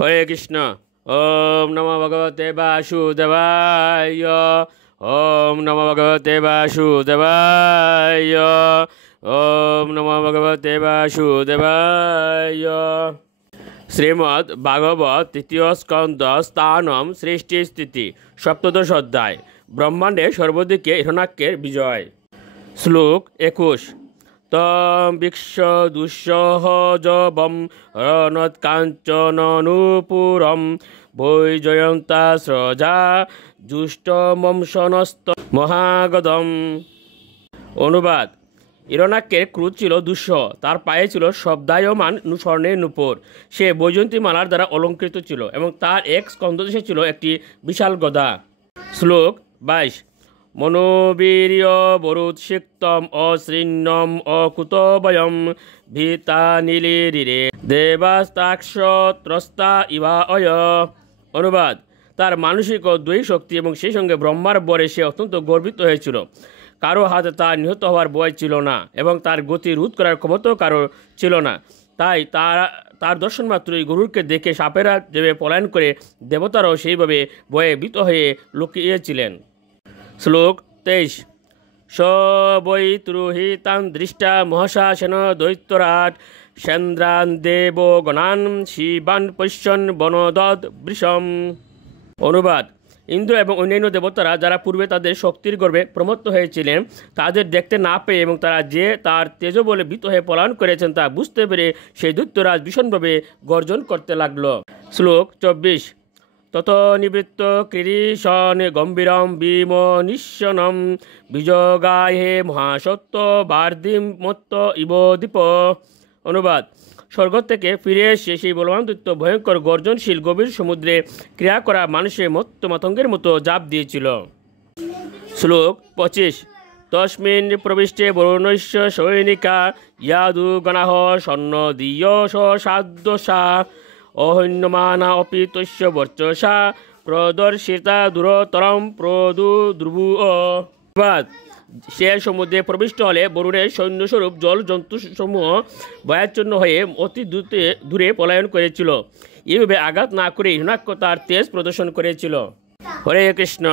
হরে কৃষ্ণ। ওম নমো ভগবতে বাসুদেবায়। ওম নমো ভগবতে বাসুদেবায়। ওম নমো ভগবতে বাসুদেবায়। শ্রীমদ্ ভাগবত তৃতীয় স্কন্ধ স্থানম সৃষ্টি স্থিতি সপ্তদশ অধ্যায়। ব্রহ্মাণ্ডে সর্বদিকে হিরণ্যাক্ষের বিজয়। শ্লোক 21। তম বিক্ষ দুঃসহজবম রণৎকাঞ্চননুপুরম বৈজয়ন্তা স্রজা জুষ্টমংসনস্ত মহাগদম। অনুবাদ: হিরণ্যাক্ষের ক্রোধ ছিল দুঃসহ, তার পায়ে ছিল শব্দায়মান স্বর্ণের নূপুর। সে বৈজয়ন্তী মালার দ্বারা অলঙ্কৃত ছিল এবং তার এক স্কন্ধদেশে ছিল একটি বিশাল গদা। শ্লোক 22। মনোবীর্য বরুৎসিক্তম অশৃণ্যম অকুতভয়ম ভীতা নীলিরিরে দেবাস্তাক্ষ ত্রস্তা ইবা অয়। অনুবাদ: তার মানসিক ও দৈহিক শক্তি এবং সেই সঙ্গে ব্রহ্মার বরে সে অত্যন্ত গর্বিত হয়েছিল। কারো হাতে তার নিহত হওয়ার ভয় ছিল না এবং তার গতি রোধ করার ক্ষমতাও কারো ছিল না। তাই তার দর্শন মাত্রই গরুরকে দেখে সাপেরা যেভাবে পলায়ন করে, দেবতারাও সেইভাবে ভয়ে ভীত হয়ে লুকিয়েছিলেন। শ্লোক 23। স বৈ ত্রুহিতান দৃষ্টা মহাশাসন দৈত্যরাট সেন্দ্রান দেব গণান শিবান পশ্যন বনদদ বৃষম। অনুবাদ: ইন্দ্র এবং অন্যান্য দেবতারা যারা পূর্বে তাদের শক্তির গর্বে প্রমত্ত হয়েছিলেন, তাদের দেখতে না পেয়ে এবং তারা যে তার তেজবলে ভীত হয়ে পলায়ন করেছেন তা বুঝতে পেরে সেই দৈত্যরাজ ভীষণভাবে গর্জন করতে লাগল। শ্লোক 24। তত নিবৃত্ত ক্রীড়িশন গম্ভীরম বিমনিষ্যনম বিজগায় হে মহাসত্য বার্ধিম মত্ত ইব দীপ। অনুবাদ: স্বর্গ থেকে ফিরে এসে সেই বলবান দৈত্য ভয়ঙ্কর গর্জনশীল গভীর সমুদ্রে ক্রিয়া করা মানুষের মত্ত মাতঙ্গের মতো জাপ দিয়েছিল। শ্লোক 25। তস্মিন প্রবিষ্টে বরুণস্য সৈনিকা ইয়াদু গণাহ স্বর্ণ দীয় সাদ্যসা অহন্যমানা অপি তস্য বর্চসা প্রদর্শিতা দূরতরম প্রদুদ্রুভু। সে সমুদ্রে প্রবিষ্ট হলে বরুণের সৈন্যস্বরূপ জল জন্তুসমূহ ভয়াচ্ছন্ন হয়ে অতি দূরে পলায়ন করেছিল। এইভাবে আঘাত না করে হিরণ্যাক্ষ তার তেজ প্রদর্শন করেছিল। হরে কৃষ্ণ।